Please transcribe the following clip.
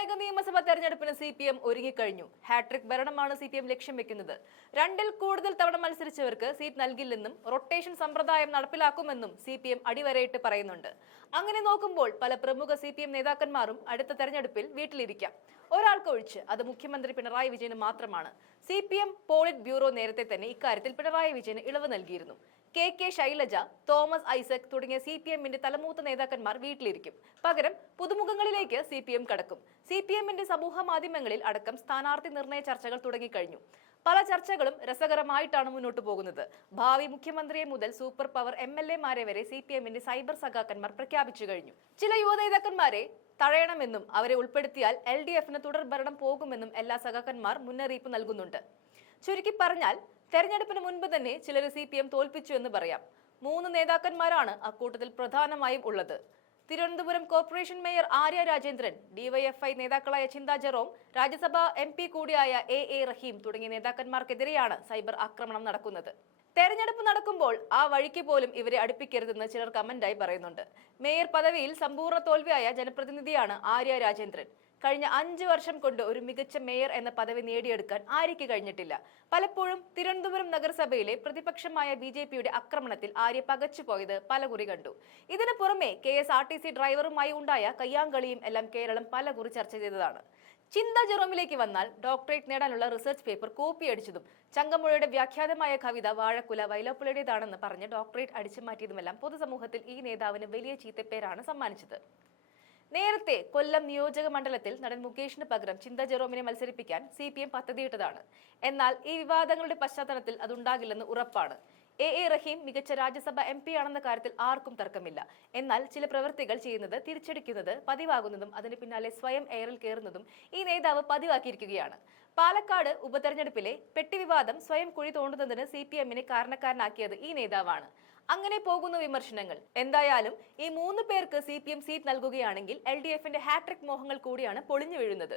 നിർണായക നിയമസഭാ തെരഞ്ഞെടുപ്പിന് CPM ഒരുങ്ങിക്കഴിഞ്ഞു. ഹാട്രിക് ഭരണമാണ് CPM ലക്ഷ്യം വെക്കുന്നത്. 2-ൽ കൂടുതൽ തവണ മത്സരിച്ചവർക്ക് സീറ്റ് നൽകില്ലെന്നും റൊട്ടേഷൻ സമ്പ്രദായം നടപ്പിലാക്കുമെന്നും CPM അടിവരയിട്ട് പറയുന്നുണ്ട്. അങ്ങനെ നോക്കുമ്പോൾ പല പ്രമുഖ CPM നേതാക്കന്മാരും അടുത്ത തെരഞ്ഞെടുപ്പിൽ വീട്ടിലിരിക്കാം. ഒരാൾക്കൊഴിച്ച് അത് മുഖ്യമന്ത്രി പിണറായി വിജയന് മാത്രമാണ്. CPM പോളിറ്റ് ബ്യൂറോ നേരത്തെ തന്നെ ഇക്കാര്യത്തിൽ പിണറായി വിജയന് ഇളവ് നൽകിയിരുന്നു. KK ശൈലജ, തോമസ് ഐസക് തുടങ്ങിയ CPM-ന്റെ തലമൂത്ത നേതാക്കന്മാർ വീട്ടിലിരിക്കും. പകരം പുതുമുഖങ്ങളിലേക്ക് CPM കടക്കും. CPM-ന്റെ സമൂഹ മാധ്യമങ്ങളിൽ അടക്കം സ്ഥാനാർത്ഥി നിർണയ ചർച്ചകൾ തുടങ്ങിക്കഴിഞ്ഞു. പല ചർച്ചകളും രസകരമായിട്ടാണ് മുന്നോട്ടു പോകുന്നത്. ഭാവി മുഖ്യമന്ത്രിയെ മുതൽ സൂപ്പർ പവർ MLA-മാരെ വരെ CPM-ന്റെ സൈബർ സഖാക്കന്മാർ പ്രഖ്യാപിച്ചു കഴിഞ്ഞു. ചില യുവ നേതാക്കന്മാരെ തഴയണമെന്നും അവരെ ഉൾപ്പെടുത്തിയാൽ LDF-ന് തുടർ ഭരണം പോകുമെന്നും എല്ലാ സഖാക്കന്മാർ മുന്നറിയിപ്പ് നൽകുന്നുണ്ട്. ചുരുക്കി പറഞ്ഞാൽ തെരഞ്ഞെടുപ്പിന് മുൻപ് തന്നെ ചിലർ CPM തോൽപ്പിച്ചു എന്ന് പറയാം. 3 നേതാക്കന്മാരാണ് അക്കൂട്ടത്തിൽ പ്രധാനമായും ഉള്ളത്. Thiruvananthapuram corporation mayor Arya Rajendran, DYFI നേതാക്കളായ ചിന്ത ജെറോം, രാജ്യസഭാ MP കൂടിയായ AA റഹീം തുടങ്ങിയ നേതാക്കന്മാർക്കെതിരെയാണ് സൈബർ ആക്രമണം നടക്കുന്നത്. തെരഞ്ഞെടുപ്പ് നടക്കുമ്പോൾ ആ വഴിക്ക് പോലും ഇവരെ അടുപ്പിക്കരുതെന്ന് ചിലർ കമന്റായി പറയുന്നുണ്ട്. മേയർ പദവിയിൽ സമ്പൂർണ്ണ തോൽവിയായ ജനപ്രതിനിധിയാണ് ആര്യ രാജേന്ദ്രൻ. കഴിഞ്ഞ 5 വർഷം കൊണ്ട് ഒരു മികച്ച മേയർ എന്ന പദവി നേടിയെടുക്കാൻ ആര്യയ്ക്ക് കഴിഞ്ഞിട്ടില്ല. പലപ്പോഴും തിരുവനന്തപുരം നഗരസഭയിലെ പ്രതിപക്ഷമായ BJP-യുടെ ആക്രമണത്തിൽ ആര്യ പകച്ചുപോയത് പലകുറി കണ്ടു. ഇതിനു പുറമെ KSRTC ഡ്രൈവറുമായി ഉണ്ടായ കയ്യാങ്കളിയും എല്ലാം കേരളം പലകുറി ചർച്ച ചെയ്തതാണ്. ചിന്ത ജെറോമിലേക്ക് വന്നാൽ ഡോക്ടറേറ്റ് നേടാനുള്ള റിസർച്ച് പേപ്പർ കോപ്പിയടിച്ചതും ചങ്കമുഴയുടെ വ്യാഖ്യാതമായ കവിത വാഴക്കുല വൈലോപ്പിളയുടേതാണെന്ന് പറഞ്ഞ് ഡോക്ടറേറ്റ് അടിച്ചുമാറ്റിയതുമെല്ലാം പൊതുസമൂഹത്തിൽ ഈ നേതാവിന് വലിയ ചീത്തപ്പേരാണ് സമ്മാനിച്ചത്. നേരത്തെ കൊല്ലം നിയോജക മണ്ഡലത്തിൽ നടൻ മുകേഷിന് പകരം ചിന്ത ജെറോമിനെ മത്സരിപ്പിക്കാൻ CPM പദ്ധതിയിട്ടതാണ്. എന്നാൽ ഈ വിവാദങ്ങളുടെ പശ്ചാത്തലത്തിൽ അതുണ്ടാകില്ലെന്ന് ഉറപ്പാണ്. AA റഹീം മികച്ച രാജ്യസഭ MP ആണെന്ന കാര്യത്തിൽ ആർക്കും തർക്കമില്ല. എന്നാൽ ചില പ്രവൃത്തികൾ ചെയ്യുന്നത് തിരിച്ചടിക്കുന്നത് പതിവാകുന്നതും അതിന് പിന്നാലെ സ്വയം എയറിൽ കയറുന്നതും ഈ നേതാവ് പതിവാക്കിയിരിക്കുകയാണ്. പാലക്കാട് ഉപതെരഞ്ഞെടുപ്പിലെ പെട്ടി വിവാദം സ്വയം കുഴി തോണ്ടുന്നതിന് CPM-നെ കാരണക്കാരനാക്കിയത് ഈ നേതാവാണ്. അങ്ങനെ പോകുന്ന വിമർശനങ്ങൾ. എന്തായാലും ഈ 3 പേർക്ക് CPM സീറ്റ് നൽകുകയാണെങ്കിൽ LDF-ന്റെ ഹാട്രിക് മോഹങ്ങൾ കൂടിയാണ് പൊളിഞ്ഞു വീഴുന്നത്.